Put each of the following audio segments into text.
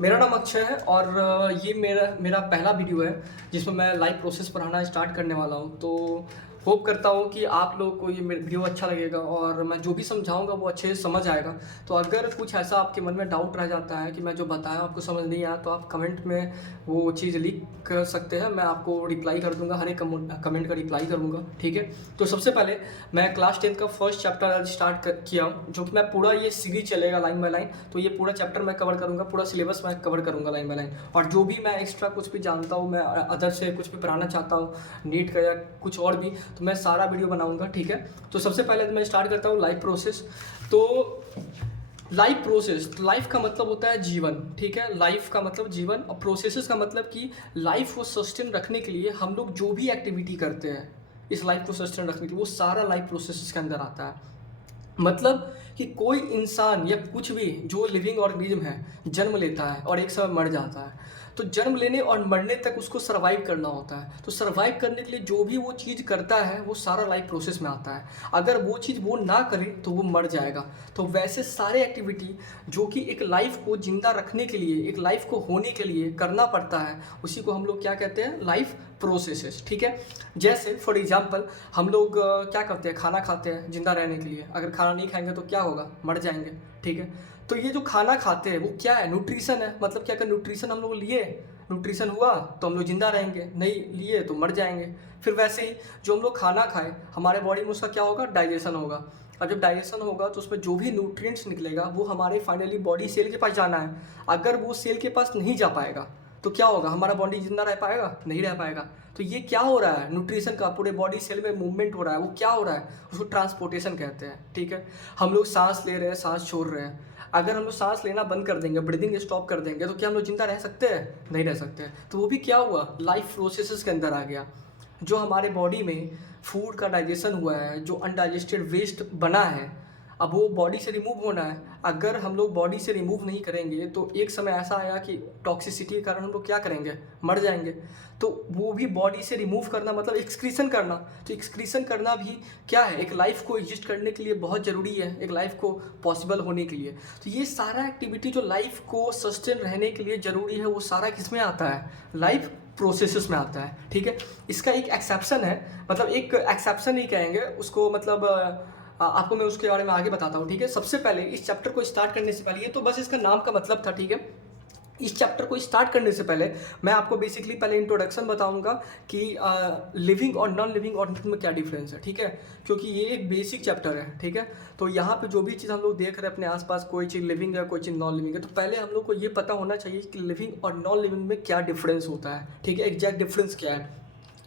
मेरा नाम अक्षय है और ये मेरा मेरा पहला वीडियो है जिसमें मैं लाइव प्रोसेस पढ़ाना स्टार्ट करने वाला हूँ। तो होप करता हूँ कि आप लोग को ये मेरा वीडियो अच्छा लगेगा और मैं जो भी समझाऊँगा वो अच्छे से समझ आएगा। तो अगर कुछ ऐसा आपके मन में डाउट रह जाता है कि मैं जो बताया आपको समझ नहीं आया, तो आप कमेंट में वो चीज़ लिख कर सकते हैं। मैं आपको रिप्लाई कर दूँगा, हर एक कमेंट का रिप्लाई करूँगा, ठीक है। तो सबसे पहले मैं क्लास 10 का फर्स्ट चैप्टर आज किया हूँ, जो कि मैं पूरा ये सीरीज चलेगा लाइन बाय लाइन। तो ये पूरा चैप्टर मैं कवर करूँगा, पूरा सिलेबस मैं कवर करूँगा लाइन बाय लाइन। और जो भी मैं एक्स्ट्रा कुछ भी जानता हूँ, मैं अदर से कुछ भी पढ़ाना चाहता हूँ, नीट का या कुछ और भी, तो मैं सारा वीडियो बनाऊँगा, ठीक है। तो सबसे पहले तो मैं स्टार्ट करता हूँ लाइफ प्रोसेस। तो लाइफ प्रोसेस, लाइफ का मतलब होता है जीवन, ठीक है। लाइफ का मतलब जीवन और प्रोसेसेस का मतलब कि लाइफ को सस्टेन रखने के लिए हम लोग जो भी एक्टिविटी करते हैं इस लाइफ को सस्टेन रखने के लिए, वो सारा लाइफ प्रोसेसेस के अंदर आता है। मतलब कि कोई इंसान या कुछ भी जो लिविंग ऑर्गेनिज्म है, जन्म लेता है और एक समय मर जाता है। तो जन्म लेने और मरने तक उसको सर्वाइव करना होता है। तो सर्वाइव करने के लिए जो भी वो चीज़ करता है वो सारा लाइफ प्रोसेस में आता है। अगर वो चीज़ वो ना करे तो वो मर जाएगा। तो वैसे सारे एक्टिविटी जो कि एक लाइफ को ज़िंदा रखने के लिए, एक लाइफ को होने के लिए करना पड़ता है, उसी को हम लोग क्या कहते हैं, लाइफ प्रोसेसेस, ठीक है। जैसे फॉर एग्जांपल हम लोग क्या करते हैं, खाना खाते हैं ज़िंदा रहने के लिए। अगर खाना नहीं खाएंगे तो क्या होगा, मर जाएंगे, ठीक है। तो ये जो खाना खाते हैं वो क्या है, न्यूट्रिशन है। मतलब क्या, अगर न्यूट्रिशन हम लोग लिए, न्यूट्रिशन हुआ तो हम लोग ज़िंदा रहेंगे, नहीं लिए तो मर जाएंगे। फिर वैसे ही जो हम लोग खाना खाएं, हमारे बॉडी में उसका क्या होगा, डाइजेशन होगा। अब जब डाइजेशन होगा तो उसमें जो भी न्यूट्रिएंट्स निकलेगा वो हमारे फाइनली बॉडी सेल के पास जाना है। अगर वो सेल के पास नहीं जा पाएगा तो क्या होगा, हमारा बॉडी जिंदा रह पाएगा, नहीं रह पाएगा। तो ये क्या हो रहा है, न्यूट्रिशन का पूरे बॉडी सेल में मूवमेंट हो रहा है। वो क्या हो रहा है, उसको ट्रांसपोर्टेशन कहते हैं, ठीक है। हम लोग सांस ले रहे हैं, सांस छोड़ रहे हैं। अगर हम लोग सांस लेना बंद कर देंगे, ब्रीदिंग स्टॉप कर देंगे, तो क्या हम लोग जिंदा रह सकते हैं, नहीं रह सकते। तो वो भी क्या हुआ, लाइफ प्रोसेसेस के अंदर आ गया। जो हमारे बॉडी में फूड का डाइजेशन हुआ है, जो अनडाइजेस्टेड वेस्ट बना है, अब वो बॉडी से रिमूव होना है। अगर हम लोग बॉडी से रिमूव नहीं करेंगे तो एक समय ऐसा आएगा कि टॉक्सिसिटी के कारण हम लोग क्या करेंगे, मर जाएंगे। तो वो भी बॉडी से रिमूव करना मतलब एक्सक्रीशन करना। तो एक्सक्रीशन करना भी क्या है, एक लाइफ को एग्जिस्ट करने के लिए बहुत ज़रूरी है, एक लाइफ को पॉसिबल होने के लिए। तो ये सारा एक्टिविटी जो लाइफ को सस्टेन रहने के लिए ज़रूरी है, वो सारा किस में आता है, लाइफ प्रोसेसेस में आता है, ठीक है। इसका एक एक्सेप्शन है, मतलब एक एक्सेप्शन ही कहेंगे उसको, मतलब आपको मैं उसके बारे में आगे बताता हूँ, ठीक है। सबसे पहले इस चैप्टर को स्टार्ट करने से पहले, ये तो बस इसका नाम का मतलब था, ठीक है। इस चैप्टर को स्टार्ट करने से पहले मैं आपको बेसिकली पहले इंट्रोडक्शन बताऊंगा कि लिविंग और नॉन लिविंग ऑर्गेनिज्म में क्या डिफरेंस है, ठीक है। क्योंकि ये एक बेसिक चैप्टर है, ठीक है। तो यहाँ पे जो भी चीज़ हम लोग देख रहे हैं अपने आसपास, कोई चीज़ लिविंग है, कोई चीज़ नॉन लिविंग है, तो पहले हम लोग को ये पता होना चाहिए कि लिविंग और नॉन लिविंग में क्या डिफरेंस होता है, ठीक है, एग्जैक्ट डिफरेंस क्या है,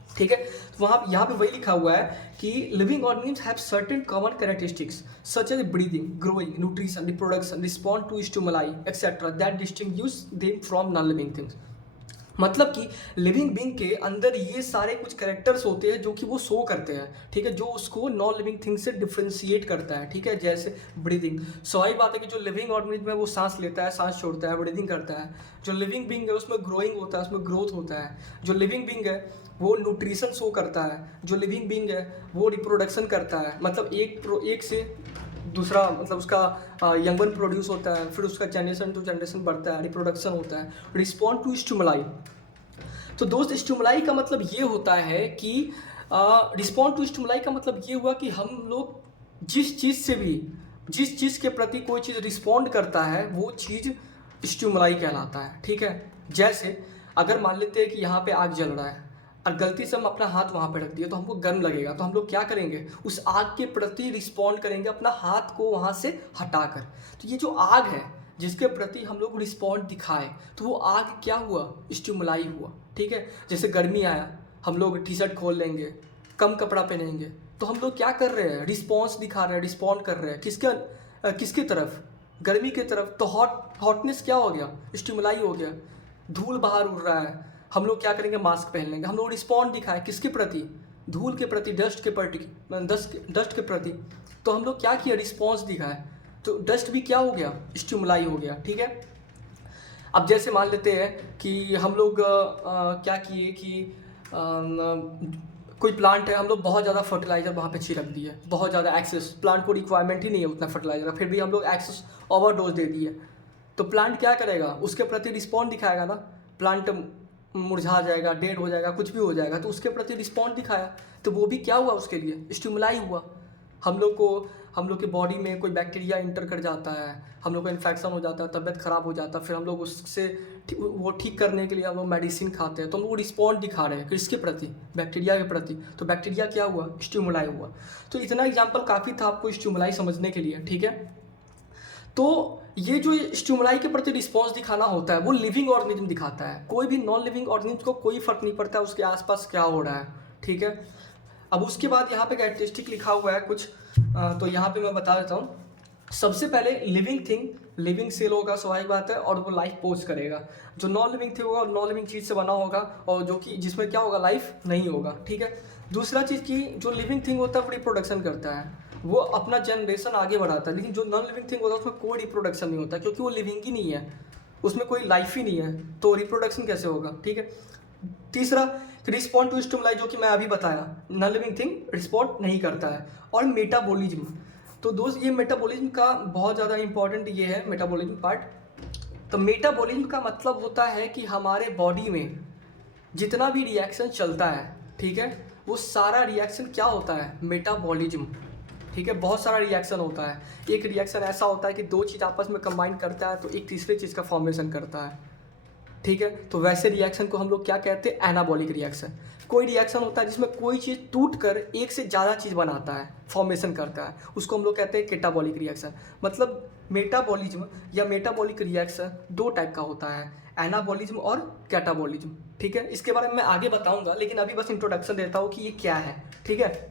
ठीक है। तो वहाँ यहाँ पे वही लिखा हुआ है कि living organism have certain common characteristics such as breathing, growing, nutrition, reproduction, respond to stimuli etcetera that distinguish them from non living things. मतलब कि लिविंग बींग के अंदर ये सारे कुछ कैरेक्टर्स होते हैं जो कि वो शो करते हैं, ठीक है, जो उसको नॉन लिविंग थिंग से डिफ्रेंशिएट करता है, ठीक है। जैसे ब्रीदिंग, स्वाभाविक बात है कि जो लिविंग ऑर्गेनिज्म है वो सांस लेता है, सांस छोड़ता है, ब्रीदिंग करता है। जो लिविंग बींग है उसमें ग्रोइंग होता है, उसमें ग्रोथ होता है। जो लिविंग बींग है वो न्यूट्रिशन शो करता है। जो लिविंग बींग है वो रिप्रोडक्शन करता है, मतलब एक से दूसरा, मतलब उसका यंगवन प्रोड्यूस होता है, फिर उसका जनरेशन टू जनरेशन बढ़ता है, रिप्रोडक्शन होता है। रिस्पॉन्ड टू स्टिमुलाई, तो दोस्त स्टिमुलाई का मतलब ये होता है कि रिस्पॉन्ड टू स्टिमुलाई का मतलब ये हुआ कि हम लोग जिस चीज़ के प्रति कोई चीज़ रिस्पॉन्ड करता है वो चीज़ स्टिमुलाई कहलाता है, ठीक है। जैसे अगर मान लेते हैं कि यहाँ पे आग जल रहा है और गलती से हम अपना हाथ वहाँ पे रख दिए तो हमको गर्म लगेगा, तो हम लोग क्या करेंगे, उस आग के प्रति रिस्पॉन्ड करेंगे अपना हाथ को वहाँ से हटाकर। तो ये जो आग है जिसके प्रति हम लोग रिस्पॉन्ड दिखाए, तो वो आग क्या हुआ, स्टिमुलाई हुआ, ठीक है। जैसे गर्मी आया, हम लोग टी शर्ट खोल लेंगे, कम कपड़ा पहनेंगे, तो हम लोग क्या कर रहे हैं, रिस्पॉन्स दिखा रहे हैं, रिस्पॉन्ड कर रहे हैं किसके तरफ, गर्मी की तरफ। तो हॉटनेस क्या हो गया, स्टिमुलाई हो गया। धूल बाहर उड़ रहा है, हम लोग क्या करेंगे, मास्क पहन लेंगे। हम लोग रिस्पॉन्ड दिखाए किसके प्रति, धूल के प्रति, डस्ट के प्रति। तो हम लोग क्या किया, रिस्पॉन्स दिखाए। तो डस्ट भी क्या हो गया, स्टिमुलाई हो गया, ठीक है। अब जैसे मान लेते हैं कि हम लोग क्या किए कि कोई प्लांट है, हम लोग बहुत ज़्यादा फर्टिलाइज़र वहाँ पे छिड़क दिए, बहुत ज़्यादा एक्सेस, प्लांट को रिक्वायरमेंट ही नहीं है उतना फर्टिलाइज़र, फिर भी हम लोग एक्सेस ओवरडोज दे दिए। तो प्लांट क्या करेगा, उसके प्रति रिस्पॉन्ड दिखाएगा ना। प्लांट मुरझा जाएगा, डेड हो जाएगा, कुछ भी हो जाएगा, तो उसके प्रति रिस्पॉन्ड दिखाया, तो वो भी क्या हुआ, उसके लिए स्टिमुलाई हुआ। हम लोग के बॉडी में कोई बैक्टीरिया इंटर कर जाता है, हम लोग को इन्फेक्शन हो जाता है, तबीयत खराब हो जाता है, फिर हम लोग उससे वो ठीक करने के लिए हम लोग मेडिसिन खाते हैं, तो हम लोग रिस्पॉन्ड दिखा रहे हैं किसके प्रति, बैक्टीरिया के प्रति। तो बैक्टीरिया क्या हुआ, स्टिमुलाई हुआ। तो इतना एग्जाम्पल काफ़ी था आपको स्टिमुलाई समझने के लिए, ठीक है। तो ये जो स्टिमुलाई के प्रति रिस्पॉन्स दिखाना होता है वो लिविंग ऑर्गेनिज्म दिखाता है। कोई भी नॉन लिविंग ऑर्गेनिज्म को कोई फर्क नहीं पड़ता उसके आसपास क्या हो रहा है, ठीक है। अब उसके बाद यहाँ पे कैरेक्टरिस्टिक लिखा हुआ है कुछ, तो यहाँ पे मैं बता देता हूँ। सबसे पहले लिविंग थिंग, लिविंग सेल होगा, स्वाभाविक बात है, और वो लाइफ पोज करेगा। जो नॉन लिविंग थिंग होगा नॉन लिविंग चीज़ से बना होगा, और जो कि जिसमें क्या होगा, लाइफ नहीं होगा, ठीक है। दूसरा चीज़ की जो लिविंग थिंग होता है वो रिप्रोडक्शन करता है, वो अपना जनरेशन आगे बढ़ाता है। लेकिन जो नॉन लिविंग थिंग होता है उसमें कोई रिप्रोडक्शन नहीं होता, क्योंकि वो लिविंग ही नहीं है, उसमें कोई लाइफ ही नहीं है, तो रिप्रोडक्शन कैसे होगा, ठीक है। तीसरा रिस्पॉन्ड टू स्टिमुलाई, जो कि मैं अभी बताया, नॉन लिविंग थिंग रिस्पॉन्ड नहीं करता है। और मेटाबॉलिज्म, तो दोस्त ये मेटाबॉलिज्म का बहुत ज़्यादा इंपॉर्टेंट ये है मेटाबॉलिज्म पार्ट। तो मेटाबॉलिज्म का मतलब होता है कि हमारे बॉडी में जितना भी रिएक्शन चलता है, ठीक है, वो सारा रिएक्शन क्या होता है, मेटाबॉलिज्म, ठीक है। बहुत सारा रिएक्शन होता है। एक रिएक्शन ऐसा होता है कि दो चीज़ आपस में कंबाइन करता है तो एक तीसरे चीज़ का फॉर्मेशन करता है, ठीक है। तो वैसे रिएक्शन को हम लोग क्या कहते हैं, एनाबॉलिक रिएक्शन। कोई रिएक्शन होता है जिसमें कोई चीज़ टूट कर एक से ज़्यादा चीज़ बनाता है, फॉर्मेशन करता है, उसको हम लोग कहते हैं केटाबॉलिक रिएक्शन। मतलब मेटाबॉलिज्म या मेटाबॉलिक रिएक्शन दो टाइप का होता है, एनाबॉलिज्म और कैटाबॉलिज्म, ठीक है। इसके बारे में मैं आगे बताऊंगा, लेकिन अभी बस इंट्रोडक्शन देता हूँ कि ये क्या है, ठीक है।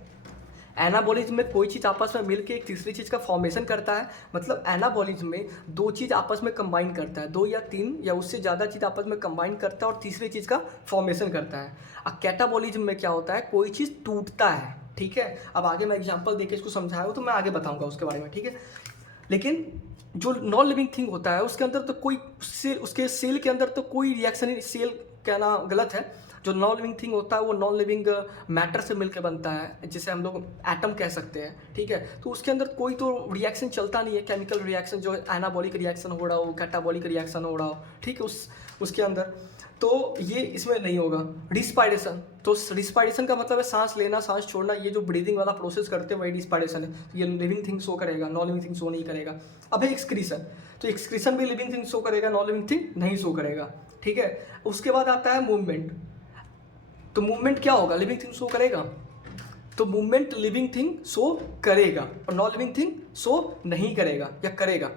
एनाबॉलिज्म में कोई चीज़ आपस में मिलकर एक तीसरी चीज़ का फॉर्मेशन करता है। मतलब एनाबॉलिज्म में दो चीज़ आपस में कंबाइन करता है, दो या तीन या उससे ज़्यादा चीज़ आपस में कंबाइन करता है और तीसरी चीज़ का फॉर्मेशन करता है। और कैटाबॉलिज्म में क्या होता है, कोई चीज़ टूटता है, ठीक है। अब आगे मैं एग्जाम्पल देके इसको समझाया हूँ तो मैं आगे बताऊँगा उसके बारे में, ठीक है। लेकिन जो नॉन लिविंग थिंग होता है उसके अंदर तो कोई सेल, उसके सेल के अंदर तो कोई रिएक्शन ही, सेल कहना गलत है। जो नॉन लिविंग थिंग होता है वो नॉन लिविंग मैटर से मिलकर बनता है, जिसे हम लोग एटम कह सकते हैं, ठीक है। तो उसके अंदर कोई तो रिएक्शन चलता नहीं है, केमिकल रिएक्शन, जो एनाबॉलिक रिएक्शन हो रहा हो, कैटाबॉलिक रिएक्शन हो रहा हो, ठीक है, उसके अंदर तो ये इसमें नहीं होगा। रिस्पायरेशन, तो रिस्पायरेशन का मतलब है सांस लेना, सांस छोड़ना, ये जो ब्रीदिंग वाला प्रोसेस करते हैं वही रिस्पायरेशन है। तो ये लिविंग थिंग शो करेगा, नॉन लिविंग थिंग शो नहीं करेगा। अब है एक्सक्रीशन, तो एक्सक्रीशन भी लिविंग थिंग शो करेगा, नॉन लिविंग थिंग नहीं शो करेगा, ठीक है। उसके बाद आता है मूवमेंट, तो मूवमेंट क्या होगा, लिविंग थिंग शो करेगा, तो मूवमेंट लिविंग थिंग शो करेगा और नॉन लिविंग थिंग शो नहीं करेगा या करेगा।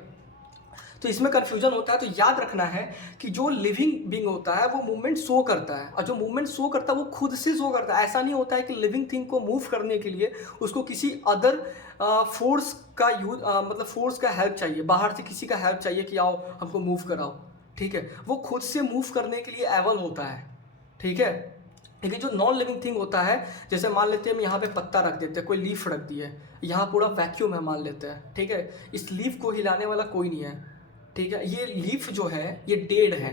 तो इसमें कंफ्यूजन होता है, तो याद रखना है कि जो लिविंग बीइंग होता है वो मूवमेंट शो करता है, और जो मूवमेंट शो करता है वो खुद से शो करता है। ऐसा नहीं होता है कि लिविंग थिंग को मूव करने के लिए उसको किसी अदर फोर्स का यूज, मतलब फोर्स का हेल्प चाहिए, बाहर से किसी का हेल्प चाहिए कि आओ हमको मूव कराओ, ठीक है। वो खुद से मूव करने के लिए एबल होता है, ठीक है। लेकिन जो नॉन लिविंग थिंग होता है, जैसे मान लेते हैं हम यहाँ पे पत्ता रख देते हैं, कोई लीफ रख दी है, यहाँ पूरा वैक्यूम है मान लेते हैं, ठीक है। इस लीफ को हिलाने वाला कोई नहीं है, ठीक है। ये लीफ जो है ये डेड है,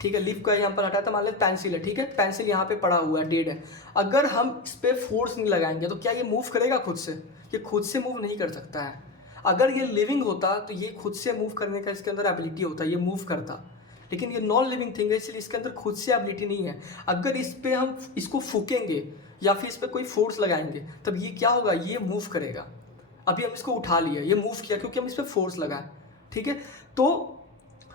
ठीक है। लीफ का यहाँ पर हटाता, मान लेते पेंसिल है, ठीक है, पेंसिल यहाँ पे पड़ा हुआ है, डेड है। अगर हम इस पर फोर्स नहीं लगाएंगे तो क्या ये मूव करेगा खुद से, ये खुद से मूव नहीं कर सकता है। अगर ये लिविंग होता तो ये खुद से मूव करने का इसके अंदर एबिलिटी होता, ये मूव करता। लेकिन ये नॉन लिविंग थिंग है, इसलिए इसके अंदर खुद से एबिलिटी नहीं है। अगर इस पर हम इसको फूकेंगे या फिर इस पर कोई फोर्स लगाएंगे तब ये क्या होगा, ये मूव करेगा। अभी हम इसको उठा लिए, ये मूव किया क्योंकि हम इस पर फोर्स लगाए, ठीक है। तो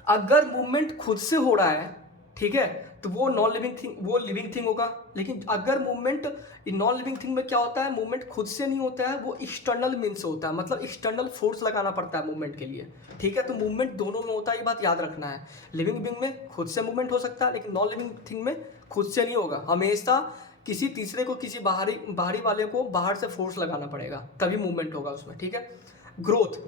अगर मूवमेंट खुद से हो रहा है, ठीक है, तो वो नॉन लिविंग थिंग, वो लिविंग थिंग होगा। लेकिन अगर मूवमेंट नॉन लिविंग थिंग में क्या होता है, मूवमेंट खुद से नहीं होता है, वो एक्सटर्नल मीन्स होता है, मतलब एक्सटर्नल फोर्स लगाना पड़ता है मूवमेंट के लिए, ठीक है। तो मूवमेंट दोनों में होता है, ये बात याद रखना है। लिविंग बीइंग में खुद से मूवमेंट हो सकता है, लेकिन नॉन लिविंग थिंग में खुद से नहीं होगा। हमेशा किसी तीसरे को, किसी बाहरी वाले को बाहर से फोर्स लगाना पड़ेगा, तभी मूवमेंट होगा उसमें, ठीक है। ग्रोथ,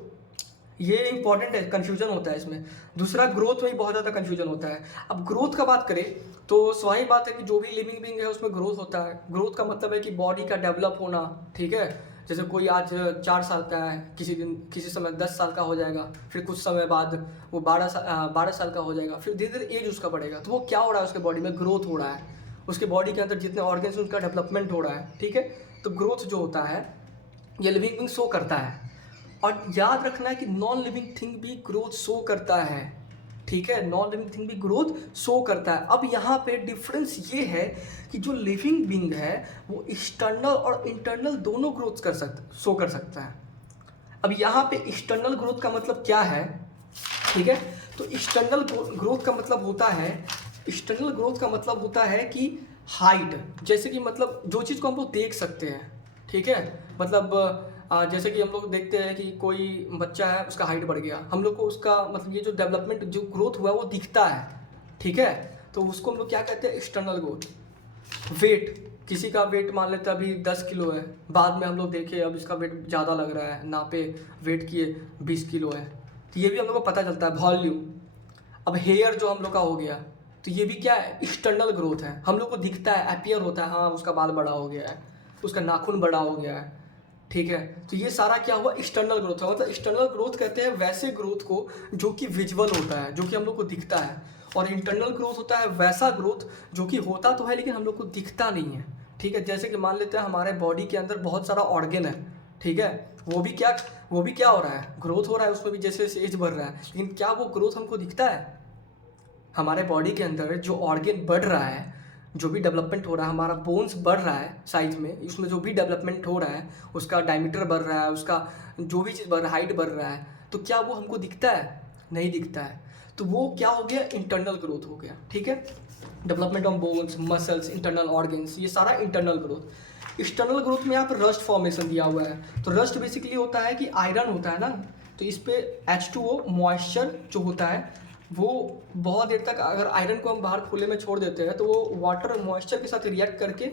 ये इंपॉर्टेंट है, कंफ्यूजन होता है इसमें। दूसरा, ग्रोथ में ही बहुत ज़्यादा कंफ्यूजन होता है। अब ग्रोथ का बात करें तो स्वाभाविक बात है कि जो भी लिविंग बीइंग है उसमें ग्रोथ होता है। ग्रोथ का मतलब है कि बॉडी का डेवलप होना, ठीक है। जैसे कोई आज 4 साल का है, किसी समय 10 साल का हो जाएगा, फिर कुछ समय बाद वो 12 साल का हो जाएगा, फिर धीरे धीरे एज उसका बढ़ेगा। तो वो क्या हो रहा है, उसके बॉडी में ग्रोथ हो रहा है, उसके बॉडी के अंदर जितने ऑर्गन्स उनका डेवलपमेंट हो रहा है, ठीक है। तो ग्रोथ जो होता है ये लिविंग बीइंग शो करता है। और याद रखना है कि नॉन लिविंग थिंग भी ग्रोथ शो करता है, ठीक है, नॉन लिविंग थिंग भी ग्रोथ शो करता है। अब यहाँ पे डिफरेंस ये है कि जो लिविंग बींग है वो एक्सटर्नल और इंटरनल दोनों ग्रोथ शो कर सकता है। अब यहाँ पे एक्सटर्नल ग्रोथ का मतलब क्या है, ठीक है, तो एक्सटर्नल ग्रोथ का मतलब होता है, एक्सटर्नल ग्रोथ का मतलब होता है कि हाइट, जैसे कि मतलब जो चीज़ को हम लोग देख सकते हैं, ठीक है, मतलब जैसे कि हम लोग देखते हैं कि कोई बच्चा है उसका हाइट बढ़ गया, हम लोग को उसका मतलब ये जो डेवलपमेंट जो ग्रोथ हुआ है वो दिखता है, ठीक है, तो उसको हम लोग क्या कहते हैं, एक्सटर्नल ग्रोथ। वेट, किसी का वेट मान लेते हैं अभी 10 किलो है, बाद में हम लोग देखे अब इसका वेट ज़्यादा लग रहा है, नापे वेट किए 20 किलो है, तो ये भी हम लोग को पता चलता है, वॉल्यूम। अब हेयर जो हम लोग का हो गया, तो ये भी क्या है, एक्सटर्नल ग्रोथ है, हम लोग को दिखता है, अपीयर होता है, हाँ उसका बाल बड़ा हो गया है, उसका नाखून बड़ा हो गया है, ठीक है, तो ये सारा क्या हुआ, एक्सटर्नल ग्रोथ है। मतलब एक्सटर्नल ग्रोथ कहते हैं वैसे ग्रोथ को जो कि विजुअल होता है, जो कि हम लोग को दिखता है, और इंटरनल ग्रोथ होता है वैसा ग्रोथ जो कि होता तो है लेकिन हम लोग को दिखता नहीं है, ठीक है, जैसे कि मान लेते हैं हमारे बॉडी के अंदर बहुत सारा ऑर्गन है, ठीक है, वो भी क्या हो रहा है, ग्रोथ हो रहा है, उसमें भी जैसे जैसे एज बढ़ रहा है, लेकिन क्या वो ग्रोथ हमको दिखता है। हमारे बॉडी के अंदर जो ऑर्गन बढ़ रहा है, जो भी डेवलपमेंट हो रहा है, हमारा बोन्स बढ़ रहा है साइज में, उसमें जो भी डेवलपमेंट हो रहा है, उसका डायमीटर बढ़ रहा है, उसका जो भी चीज़ बढ़ रहा है, हाइट बढ़ रहा है, तो क्या वो हमको दिखता है, नहीं दिखता है, तो वो क्या हो गया, इंटरनल ग्रोथ हो गया, ठीक है, development of bones, muscles, internal organs, ये सारा इंटरनल ग्रोथ। एक्सटर्नल ग्रोथ में यहाँ पर रस्ट फॉर्मेशन दिया हुआ है, तो रस्ट बेसिकली होता है कि आयरन होता है ना, तो इस पे H2O मॉइस्चर जो होता है वो बहुत देर तक, अगर आयरन को हम बाहर खुले में छोड़ देते हैं तो वो वाटर मॉइस्चर के साथ रिएक्ट करके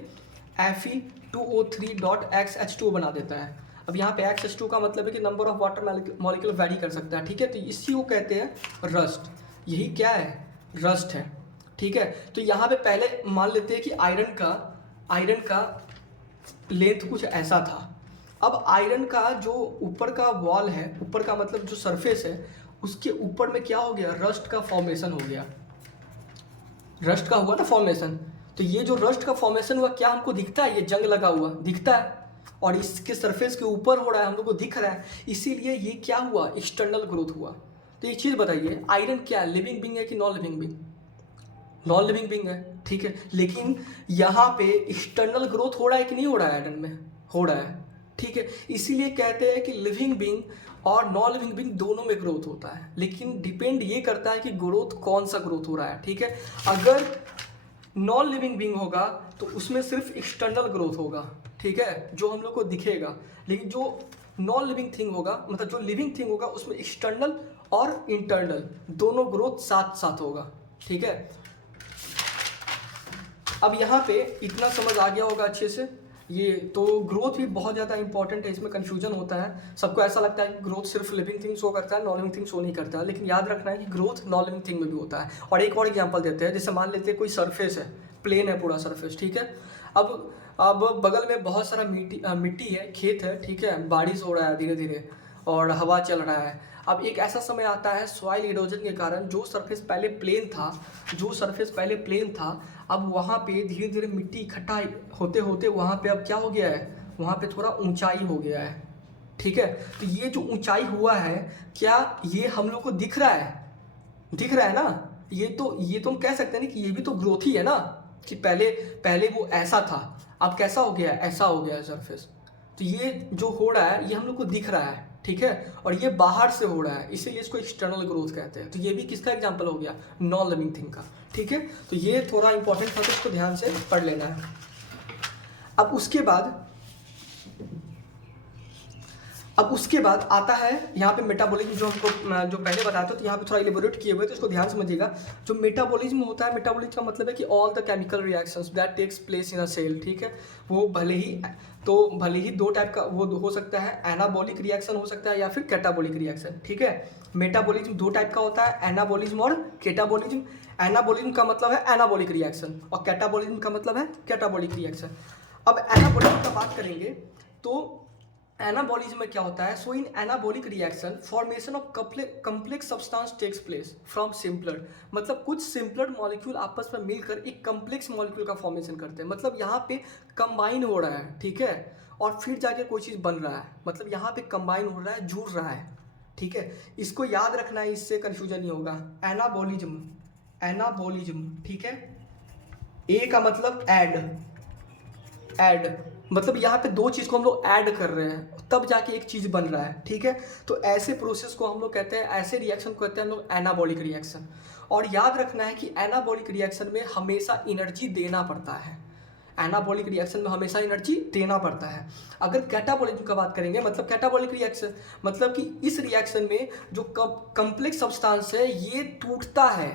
Fe2O3.XH2O बना देता है। अब यहाँ पे XH2 का मतलब है कि number of water molecule vary कर सकता है, ठीक है, तो इसी को कहते हैं रस्ट, यही क्या है, रस्ट है, ठीक है। तो यहाँ पे पहले मान लेते हैं कि आयरन का लेंथ कुछ ऐसा था। अब आयरन का जो ऊपर का वॉल है, ऊपर का मतलब जो सरफेस है, उसके ऊपर में क्या हो गया, रस्ट का फॉर्मेशन हो गया, रस्ट का हुआ ना फॉर्मेशन, तो ये जो रस्ट का फॉर्मेशन हुआ क्या हमको दिखता है, ये जंग लगा हुआ दिखता है, और इसके सरफेस के ऊपर हो रहा है, हम लोग को दिख रहा है, इसीलिए ये क्या हुआ, एक्सटर्नल ग्रोथ हुआ। तो एक चीज़ बताइए, आयरन क्या है, लिविंग बींग है कि non living being, non living being है, ठीक है, लेकिन यहाँ पे एक्सटर्नल ग्रोथ हो रहा है कि नहीं हो रहा है, आयरन में हो रहा है, ठीक है, इसीलिए कहते हैं कि लिविंग बींग और नॉन लिविंग बींग दोनों में ग्रोथ होता है, लेकिन डिपेंड ये करता है कि ग्रोथ कौन सा ग्रोथ हो रहा है, ठीक है। अगर नॉन लिविंग बींग होगा तो उसमें सिर्फ एक्सटर्नल ग्रोथ होगा, ठीक है, जो हम लोग को दिखेगा, लेकिन जो नॉन लिविंग थिंग होगा, मतलब जो लिविंग थिंग होगा, उसमें एक्सटर्नल और इंटरनल दोनों ग्रोथ साथ साथ होगा, ठीक है। अब यहाँ पे इतना समझ आ गया होगा अच्छे से, ये तो ग्रोथ भी बहुत ज़्यादा इंपॉर्टेंट है, इसमें कन्फ्यूजन होता है, सबको ऐसा लगता है कि ग्रोथ सिर्फ लिविंग थिंग शो करता है, नॉन लिविंग थिंग शो नहीं करता है, लेकिन याद रखना है कि ग्रोथ नॉन लिविंग थिंग में भी होता है। और एक और एग्जांपल देते हैं, जैसे मान लेते हैं कोई सरफेस है, प्लेन है पूरा सरफेस, ठीक है, अब बगल में बहुत सारा मिट्टी है, खेत है, ठीक है, बारिश हो रहा है धीरे धीरे और हवा चल रहा है। अब एक ऐसा समय आता है सॉइल इरोजन के कारण जो सरफेस पहले प्लेन था, अब वहाँ पे धीरे धीरे मिट्टी इकट्ठा होते होते वहाँ पे अब क्या हो गया है, वहाँ पे थोड़ा ऊंचाई हो गया है, ठीक है। तो ये जो ऊंचाई हुआ है, क्या ये हम लोग को दिख रहा है ना, ये तो हम कह सकते हैं ना कि ये भी तो ग्रोथ ही है ना, कि पहले वो ऐसा था, अब कैसा हो गया है, ऐसा हो गया है सरफेस, तो ये जो हो रहा है ये हम लोग को दिख रहा है, ठीक है, और ये बाहर से हो रहा है, इसीलिए इसको एक्सटर्नल ग्रोथ कहते हैं। तो ये भी किसका एग्जांपल हो गया, नॉन लिविंग थिंग का, ठीक है। तो ये थोड़ा इंपॉर्टेंट था, तो इसको ध्यान से पढ़ लेना है। अब उसके बाद आता है यहाँ पे मेटाबॉलिज्म, जो हमको जो पहले बताया था, तो यहाँ पे थोड़ा इलेबोरेट किए हुए, तो इसको ध्यान समझिएगा। जो मेटाबॉलिज्म होता है, मेटाबॉलिज्म का मतलब है कि all the chemical reactions that takes place in a cell, ठीक है, वो भले ही दो टाइप का वो हो सकता है, एनाबॉलिक रिएक्शन हो सकता है या फिर कैटाबॉलिक रिएक्शन, ठीक है। मेटाबॉलिज्म दो टाइप का होता है, एनाबॉलिज्म और कैटाबॉलिज्म। एनाबॉलिज्म का मतलब है एनाबॉलिक रिएक्शन और कैटाबॉलिज्म का मतलब है कैटाबॉलिक रिएक्शन। अब एनाबॉलिज्म का बात करेंगे तो एनाबॉलिज्म में क्या होता है, so in anabolic reaction formation of complex substance takes place from simpler, मतलब कुछ सिंपलर मॉलिक्यूल आपस में मिलकर एक कम्प्लेक्स मॉलिक्यूल का फॉर्मेशन करते हैं, मतलब यहाँ पे कंबाइन हो रहा है, ठीक है, और फिर जाके कोई चीज़ बन रहा है, मतलब यहाँ पे कंबाइन हो रहा है, जुड़ रहा है, ठीक है, इसको याद रखना है, इससे कंफ्यूजन नहीं होगा। एनाबॉलिज्म, एनाबॉलिज्म, ठीक है। ए का मतलब ऐड, ऐड मतलब यहाँ पे दो चीज़ को हम लोग ऐड कर रहे हैं तब जाके एक चीज़ बन रहा है, ठीक है। तो ऐसे प्रोसेस को हम लोग कहते हैं, ऐसे रिएक्शन को कहते हैं हम लोग एनाबॉलिक रिएक्शन। और याद रखना है कि एनाबॉलिक रिएक्शन में हमेशा एनर्जी देना पड़ता है, एनाबॉलिक रिएक्शन में हमेशा एनर्जी देना पड़ता है। अगर कैटाबॉलिज्म की बात करेंगे, मतलब कैटाबॉलिक रिएक्शन मतलब कि इस रिएक्शन में जो कम्प्लेक्स सब्सटेंस है ये टूटता है,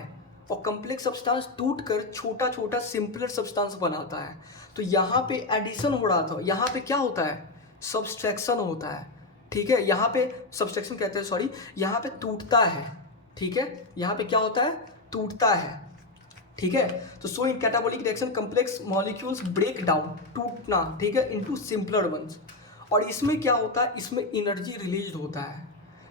और कम्प्लेक्स सब्सटेंस टूटकर छोटा छोटा सिंपलर सब्सटेंस बनाता है। तो यहाँ पे एडिशन हो रहा था, यहाँ पे क्या होता है, सब्सट्रैक्शन होता है, ठीक है। यहाँ पे सब्सट्रैक्शन कहते हैं, सॉरी, यहाँ पे टूटता है, ठीक है। यहाँ पे क्या होता है, टूटता है, ठीक है। तो so in catabolic reaction complex molecules break down, टूटना, ठीक है, इनटू सिंपलर वंस। और इसमें क्या होता है, इसमें एनर्जी रिलीज होता है।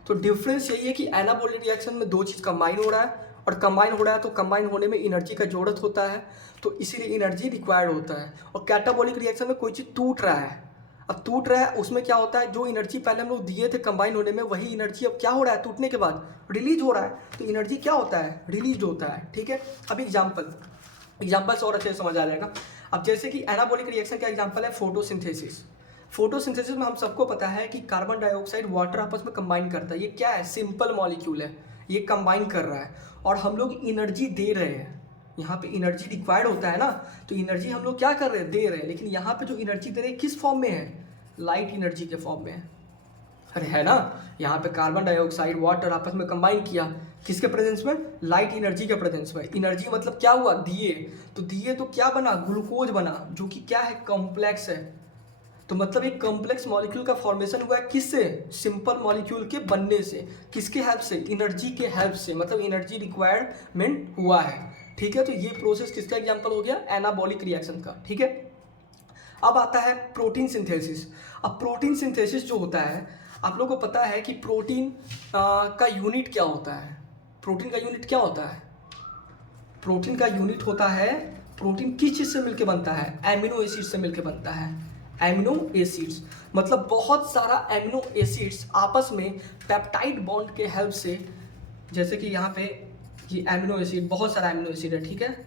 तो डिफरेंस यही है कि एनाबॉलिक रिएक्शन में दो चीज़ कंबाइन हो रहा है, और कंबाइन हो रहा है तो कंबाइन होने में एनर्जी का जरूरत होता है, तो इसीलिए एनर्जी रिक्वायर्ड होता है। और कैटाबॉलिक रिएक्शन में कोई चीज़ टूट रहा है, अब टूट रहा है उसमें क्या होता है, जो एनर्जी पहले हम लोग दिए थे कंबाइन होने में, वही एनर्जी अब क्या हो रहा है, टूटने के बाद रिलीज हो रहा है। तो एनर्जी क्या होता है, रिलीज होता है, ठीक है। अब एग्जाम्पल से और अच्छे से समझ आ जाएगा। अब जैसे कि एनाबॉलिक रिएक्शन का एग्जाम्पल है फोटोसिंथेसिस। फोटोसिंथेसिस में हम सबको पता है कि कार्बन डाइऑक्साइड वाटर आपस में कंबाइन करता है। ये क्या है, सिंपल मॉलिक्यूल है, ये कंबाइन कर रहा है और हम लोग एनर्जी दे रहे हैं। यहाँ पे एनर्जी रिक्वायर्ड होता है ना, तो एनर्जी हम लोग क्या कर रहे हैं, दे रहे हैं। लेकिन यहाँ पे जो एनर्जी दे रहे हैं किस फॉर्म में है, लाइट एनर्जी के फॉर्म में है। अरे है ना, यहाँ पे कार्बन डाइऑक्साइड वाटर आपस में कंबाइन किया, किसके प्रेजेंस में, लाइट एनर्जी के प्रेजेंस में। एनर्जी मतलब क्या हुआ, दिए, तो दिए तो क्या बना, ग्लूकोज बना, जो कि क्या है, कॉम्प्लेक्स है। तो मतलब एक कॉम्प्लेक्स मॉलिक्यूल का फॉर्मेशन हुआ है किससे, सिंपल मॉलिक्यूल के बनने से। किसके हेल्प से, एनर्जी के हेल्प से, मतलब एनर्जी रिक्वायरमेंट हुआ है, ठीक है। तो ये प्रोसेस किसका एग्जांपल हो गया, एनाबॉलिक रिएक्शन का, ठीक है। अब आता है प्रोटीन सिंथेसिस। अब प्रोटीन सिंथेसिस जो होता है, आप लोगों को पता है कि प्रोटीन का यूनिट क्या होता है, प्रोटीन का यूनिट क्या होता है, प्रोटीन का यूनिट होता है, प्रोटीन किस चीज़ से मिलकर बनता है, एमिनो एसिड से मिलकर बनता है। एमिनो एसिड्स मतलब बहुत सारा एमिनो एसिड्स आपस में पेप्टाइड बॉन्ड के हेल्प से, जैसे कि यहाँ पे ये एमिनो एसिड, बहुत सारा एमिनो एसिड है, ठीक है।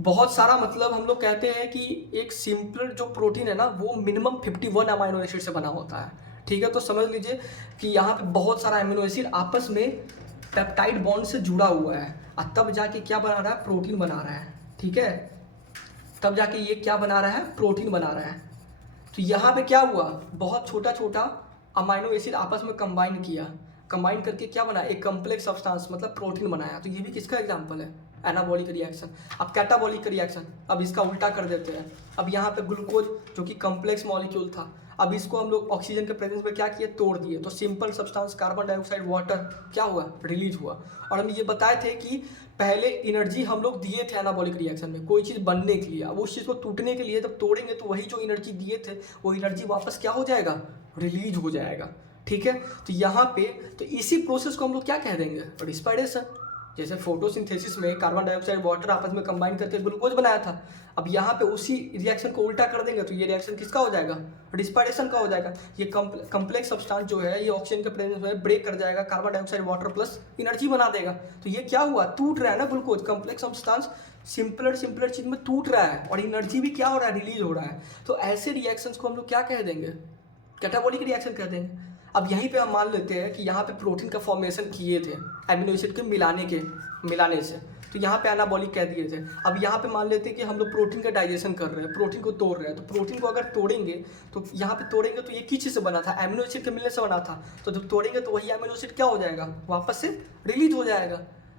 बहुत सारा मतलब हम लोग कहते हैं कि एक सिंपल जो प्रोटीन है ना, वो मिनिमम 51 अमाइनो एसिड से बना होता है, ठीक है। तो समझ लीजिए कि यहाँ पे बहुत सारा एमिनो एसिड आपस में पेप्टाइड बॉन्ड से जुड़ा हुआ है, और तब जाके क्या बना रहा है, प्रोटीन बना रहा है, ठीक है। तब जाके ये क्या बना रहा है, प्रोटीन बना रहा है। तो यहाँ पे क्या हुआ, बहुत छोटा छोटा अमाइनो एसिड आपस में कंबाइन किया, कंबाइन करके क्या बना, एक कॉम्प्लेक्स सब्सटेंस मतलब प्रोटीन बनाया। तो ये भी किसका एग्जांपल है, एनाबॉलिक रिएक्शन। अब कैटाबॉलिक रिएक्शन, अब इसका उल्टा कर देते हैं। अब यहाँ पे ग्लूकोज जो कि कॉम्प्लेक्स मॉलिक्यूल था, अब इसको हम लोग ऑक्सीजन के प्रेजेंस में क्या किए, तोड़ दिए। तो simple substance carbon dioxide water क्या हुआ, रिलीज हुआ। और हम ये बताए थे कि पहले एनर्जी हम लोग दिए थे एनाबॉलिक रिएक्शन में कोई चीज़ बनने के लिए, अब उस चीज़ को टूटने के लिए जब तोड़ेंगे तो वही जो एनर्जी दिए थे वो एनर्जी वापस क्या हो जाएगा, रिलीज हो जाएगा, ठीक है। तो यहाँ पे तो इसी प्रोसेस को हम लोग क्या कह देंगे, रिस्पायरेशन। जैसे फोटोसिंथेसिस में कार्बन डाइऑक्साइड वाटर आपस में कंबाइन करके ग्लूकोज बनाया था, अब यहाँ पे उसी रिएक्शन को उल्टा कर देंगे तो ये रिएक्शन किसका हो जाएगा, रिस्पायरेशन का हो जाएगा। ये कम्प्लेक्स सब्सटेंस जो है ये ऑक्सीजन के प्रेजेंस में ब्रेक कर जाएगा, carbon dioxide water plus energy बना देगा। तो ये क्या हुआ, टूट रहा है ना ग्लूकोज, कम्प्लेक्स सब्सटेंस सिंपलर चीज में टूट रहा है और एनर्जी भी क्या हो रहा है, रिलीज हो रहा है। तो ऐसे रिएक्शंस को हम लोग क्या कह देंगे, कैटाबॉलिक रिएक्शन कह देंगे। अब यहीं पे हम मान लेते हैं कि यहाँ पे प्रोटीन का फॉर्मेशन किए थे एमिनो एसिड के मिलाने से, तो यहाँ पे एनाबॉलिक कह दिए थे। अब यहाँ पे मान लेते हैं कि हम लोग प्रोटीन का डाइजेशन कर रहे हैं, प्रोटीन को तोड़ रहे हैं। तो प्रोटीन को अगर तोड़ेंगे तो यहाँ पे तोड़ेंगे तो ये किस चीज़ से बना था, एमिनो एसिड के मिलने से बना था। तो जब तोड़ेंगे तो वही एमिनो एसिड क्या हो जाएगा, वापस से रिलीज हो जाएगा।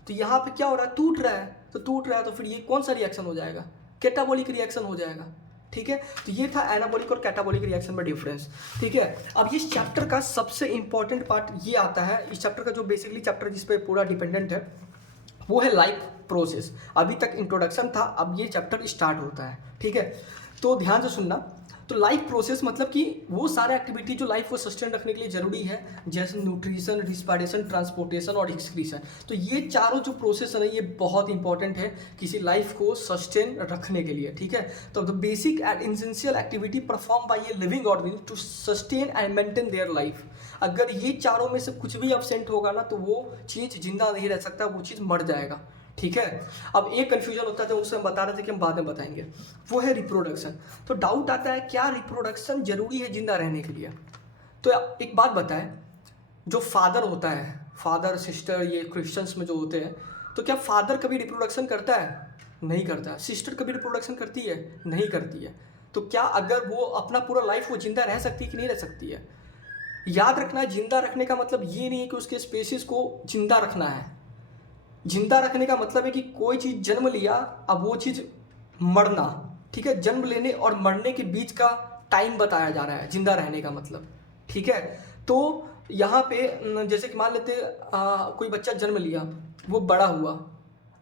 तो यहाँ पे क्या हो रहा है, टूट रहा है, तो फिर ये कौन सा रिएक्शन हो जाएगा, कैटाबॉलिक रिएक्शन हो जाएगा, ठीक है। तो ये था एनाबॉलिक और कैटाबॉलिक रिएक्शन में डिफरेंस, ठीक है। अब इस चैप्टर का सबसे इंपॉर्टेंट पार्ट ये आता है, इस चैप्टर का जो बेसिकली चैप्टर जिस पे पूरा डिपेंडेंट है वो है लाइफ प्रोसेस। अभी तक इंट्रोडक्शन था, अब ये चैप्टर स्टार्ट होता है, ठीक है। तो ध्यान से सुनना, तो लाइफ प्रोसेस मतलब कि वो सारे एक्टिविटी जो लाइफ को सस्टेन रखने के लिए ज़रूरी है, जैसे न्यूट्रिशन, रिस्पायरेशन, ट्रांसपोर्टेशन और एक्सक्रीशन। तो ये चारों जो प्रोसेस है ना, ये बहुत इंपॉर्टेंट है किसी लाइफ को सस्टेन रखने के लिए, ठीक है। तो the basic and essential activity perform by a living organism to sustain and maintain their life. अगर ये चारों में से कुछ भी एब्सेंट होगा ना, तो वो चीज़ जिंदा नहीं रह सकता, वो चीज़ मर जाएगा, ठीक है। अब एक कन्फ्यूजन होता है, उससे हम बता रहे थे कि हम बाद में बताएंगे, वो है रिप्रोडक्शन। तो डाउट आता है क्या रिप्रोडक्शन जरूरी है जिंदा रहने के लिए। तो एक बात बताएं, जो फादर होता है, फादर सिस्टर, ये क्रिश्चियंस में जो होते हैं, तो क्या फादर कभी रिप्रोडक्शन करता है? नहीं करता। सिस्टर कभी रिप्रोडक्शन करती है? नहीं करती है। तो क्या अगर वो अपना पूरा लाइफ वो जिंदा रह सकती है कि नहीं रह सकती है? याद रखना है, जिंदा रखने का मतलब ये नहीं है कि उसके स्पेसीज को जिंदा रखना है। जिंदा रखने का मतलब है कि कोई चीज़ जन्म लिया, अब वो चीज़ मरना, ठीक है। जन्म लेने और मरने के बीच का टाइम बताया जा रहा है जिंदा रहने का मतलब, ठीक है। तो यहाँ पे जैसे कि मान लेते कोई बच्चा जन्म लिया, वो बड़ा हुआ,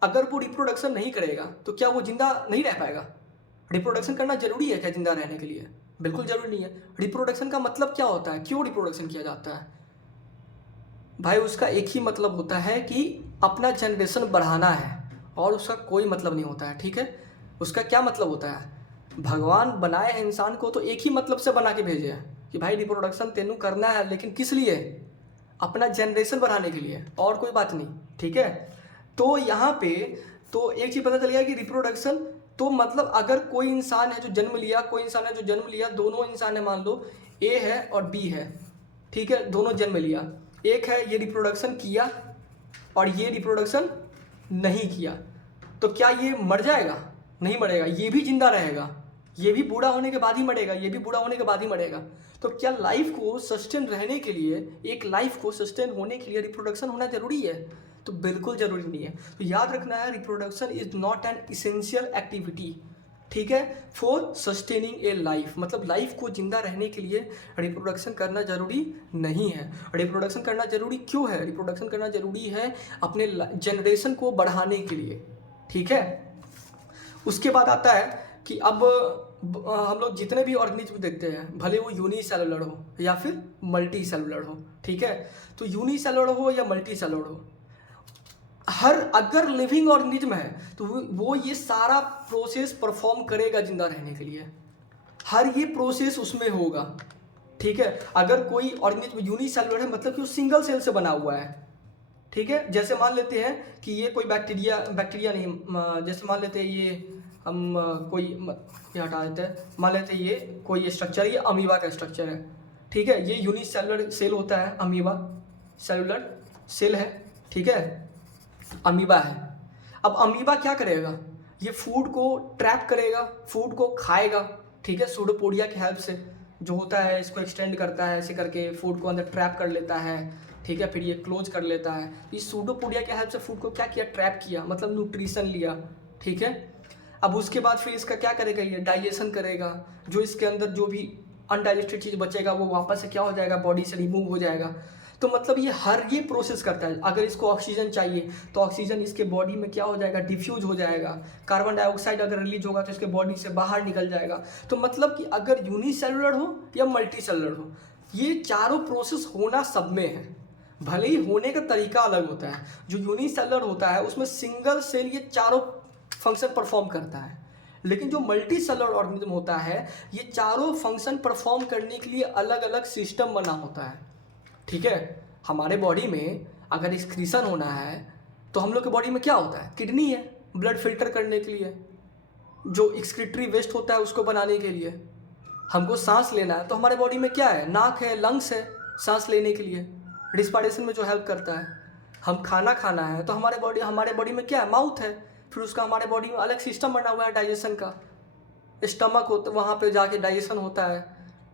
अगर वो रिप्रोडक्शन नहीं करेगा तो क्या वो जिंदा नहीं रह पाएगा? रिप्रोडक्शन करना जरूरी है क्या जिंदा रहने के लिए? बिल्कुल जरूरी नहीं है। रिप्रोडक्शन का मतलब क्या होता है, क्यों रिप्रोडक्शन किया जाता है? भाई उसका एक ही मतलब होता है कि अपना जनरेशन बढ़ाना है, और उसका कोई मतलब नहीं होता है, ठीक है। उसका क्या मतलब होता है, भगवान बनाए हैं इंसान को तो एक ही मतलब से बना के भेजे हैं कि भाई रिप्रोडक्शन तेनू करना है, लेकिन किस लिए? अपना जनरेशन बढ़ाने के लिए, और कोई बात नहीं, ठीक है। तो यहाँ पे तो एक चीज़ पता चल गया कि रिप्रोडक्शन तो मतलब अगर कोई इंसान है जो जन्म लिया, कोई इंसान है जो जन्म लिया, दोनों इंसान है, मान लो ए है और बी है, ठीक है, दोनों जन्म लिया। एक है ये रिप्रोडक्शन किया और ये रिप्रोडक्शन नहीं किया, तो क्या ये मर जाएगा? नहीं मरेगा। ये भी जिंदा रहेगा, ये भी बूढ़ा होने के बाद ही मरेगा, ये भी बूढ़ा होने के बाद ही मरेगा। तो क्या लाइफ को सस्टेन रहने के लिए, एक लाइफ को सस्टेन होने के लिए रिप्रोडक्शन होना जरूरी है? तो बिल्कुल जरूरी नहीं है। तो याद रखना है, reproduction is not an essential activity, ठीक है, फॉर सस्टेनिंग ए लाइफ। मतलब लाइफ को जिंदा रहने के लिए रिप्रोडक्शन करना जरूरी नहीं है। रिप्रोडक्शन करना जरूरी क्यों है? रिप्रोडक्शन करना जरूरी है अपने जनरेशन को बढ़ाने के लिए, ठीक है। उसके बाद आता है कि अब हम लोग जितने भी ऑर्गेनिज्म देखते हैं, भले वो यूनिसेलुलर हो या फिर मल्टी सेलुलर हो, ठीक है। तो यूनिसेलुलर हो या मल्टी सेलुलर हो, हर अगर लिविंग ऑर्गेनिज्म है तो वो ये सारा प्रोसेस परफॉर्म करेगा जिंदा रहने के लिए। हर ये प्रोसेस उसमें होगा, ठीक है। अगर कोई ऑर्गेनिज्म यूनिसेलुलर है मतलब कि वो सिंगल सेल से बना हुआ है, ठीक है। जैसे मान लेते हैं कि ये कोई बैक्टीरिया नहीं, जैसे मान लेते हैं ये हम कोई ये हटा देते हैं, मान लेते हैं ये कोई स्ट्रक्चर, ये अमीबा का स्ट्रक्चर है, ठीक है। ये यूनिसेलुलर सेल होता है, अमीबा सेलुलर सेल है, ठीक है, अमीबा है। अब अमीबा क्या करेगा, ये फूड को ट्रैप करेगा, फूड को खाएगा, ठीक है, सूडोपोडिया की हेल्प से जो होता है, इसको एक्सटेंड करता है, ऐसे करके फूड को अंदर ट्रैप कर लेता है, ठीक है, फिर ये क्लोज कर लेता है। इस सूडोपोडिया की हेल्प से फूड को क्या किया, ट्रैप किया, मतलब न्यूट्रिशन लिया, ठीक है। अब उसके बाद फिर इसका क्या करेगा, ये डाइजेशन करेगा, जो इसके अंदर जो भी अनडाइजेस्टेड चीज़ बचेगा वो वापस से क्या हो जाएगा, बॉडी से रिमूव हो जाएगा। तो मतलब ये हर ये प्रोसेस करता है। अगर इसको ऑक्सीजन चाहिए तो ऑक्सीजन इसके बॉडी में क्या हो जाएगा, डिफ्यूज हो जाएगा। कार्बन डाइऑक्साइड अगर रिलीज होगा तो इसके बॉडी से बाहर निकल जाएगा। तो मतलब कि अगर यूनिसेलुलर हो या मल्टी सेलुलर हो, ये चारों प्रोसेस होना सब में है, भले ही होने का तरीका अलग होता है। जो यूनिसेलुलर होता है उसमें सिंगल सेल ये चारों फंक्शन परफॉर्म करता है, लेकिन जो मल्टी सेलुलर ऑर्गेनिज्म होता है ये चारों फंक्शन परफॉर्म करने के लिए अलग अलग सिस्टम बना होता है, ठीक है। हमारे बॉडी में अगर एक्सक्रीशन होना है तो हम लोग के बॉडी में क्या होता है, किडनी है, ब्लड फिल्टर करने के लिए, जो एक्सक्रीटरी वेस्ट होता है उसको बनाने के लिए। हमको सांस लेना है तो हमारे बॉडी में क्या है, नाक है, लंग्स है, सांस लेने के लिए, रिस्पायरेशन में जो हेल्प करता है। हम खाना खाना है तो हमारे बॉडी में क्या है, माउथ है, फिर उसका हमारे बॉडी में अलग सिस्टम बना हुआ है डाइजेशन का, स्टमक होता है, वहाँ पे जाके डाइजेशन होता है,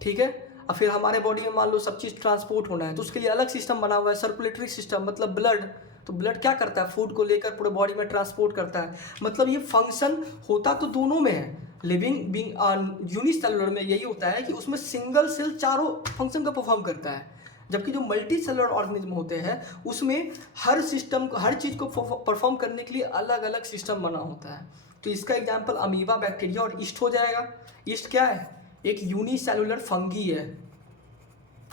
ठीक है। और फिर हमारे बॉडी में मान लो सब चीज़ ट्रांसपोर्ट होना है तो उसके लिए अलग सिस्टम बना हुआ है, सर्कुलेटरी सिस्टम, मतलब ब्लड। तो ब्लड क्या करता है, फूड को लेकर पूरे बॉडी में ट्रांसपोर्ट करता है। मतलब ये फंक्शन होता तो दोनों में है। लिविंग बीइंग यूनिसेलुलर में यही होता है कि उसमें सिंगल सेल चारों फंक्शन का परफॉर्म करता है, जबकि जो मल्टी सेलुलर ऑर्गेनिज्म होते हैं उसमें हर सिस्टम को, हर चीज़ को परफॉर्म करने के लिए अलग अलग सिस्टम बना होता है। तो इसका एग्जाम्पल अमीबा, बैक्टीरिया और ईस्ट हो जाएगा। ईस्ट क्या है, एक यूनिसेलुलर फंगी है।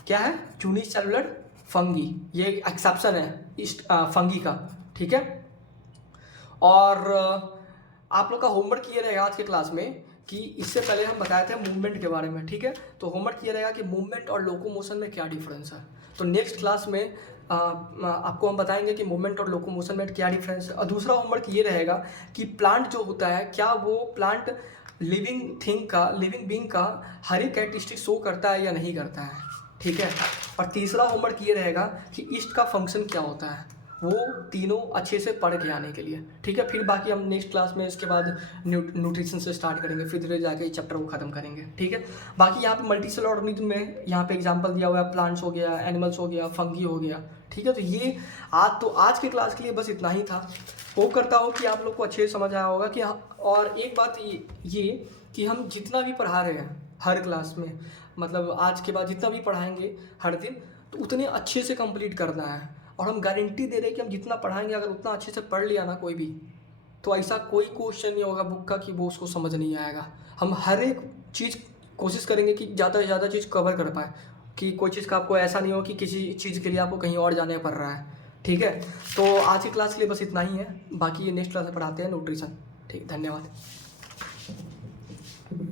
क्या है? यूनिसेलुलर फंगी, ये एक एक्सेप्शन है इस फंगी का, ठीक है। और आप लोग का होमवर्क ये रहेगा आज के क्लास में कि इससे पहले हम बताए थे मूवमेंट के बारे में, ठीक है। तो होमवर्क ये रहेगा कि मूवमेंट और लोकोमोशन में क्या डिफरेंस है। तो नेक्स्ट क्लास में आपको हम बताएंगे कि मूवमेंट और लोकोमोशन में क्या डिफरेंस है। और दूसरा होमवर्क ये रहेगा कि प्लांट जो होता है, क्या वो प्लांट लिविंग थिंग का, लिविंग बीइंग का हर एक कैरेक्टरिस्टिक शो करता है या नहीं करता है, ठीक है। और तीसरा होमवर्क ये रहेगा कि ईस्ट का फंक्शन क्या होता है, वो तीनों अच्छे से पढ़ के आने के लिए, ठीक है। फिर बाकी हम नेक्स्ट क्लास में इसके बाद न्यूट्रिशन से स्टार्ट करेंगे, फिर धीरे जाके इस चैप्टर को खत्म करेंगे, ठीक है। बाकी यहाँ पे मल्टीसेलुलर ऑर्गेनिज्म में यहाँ पे एग्जांपल दिया हुआ है, प्लांट्स हो गया, एनिमल्स हो गया, फंगी हो गया, ठीक है। तो ये आज के क्लास के लिए बस इतना ही था। होप करता हूँ कि आप लोग को अच्छे से समझ आया होगा कि और एक बात ये कि हम जितना भी पढ़ा रहे हैं हर क्लास में, मतलब आज के बाद जितना भी पढ़ाएंगे हर दिन, तो उतने अच्छे से कंप्लीट करना है। और हम गारंटी दे रहे हैं कि हम जितना पढ़ाएंगे, अगर उतना अच्छे से पढ़ लिया ना कोई भी, तो ऐसा कोई क्वेश्चन नहीं होगा बुक का कि वो उसको समझ नहीं आएगा। हम हर एक चीज़ कोशिश करेंगे कि ज़्यादा से ज़्यादा चीज़ कवर कर पाए, कि कोई चीज़ का आपको ऐसा नहीं हो कि किसी चीज़ के लिए आपको कहीं और जाने पड़ रहा है, ठीक है। तो आज की क्लास के लिए बस इतना ही है, बाकी ये नेक्स्ट क्लास में पढ़ाते हैं न्यूट्रिशन, ठीक, धन्यवाद।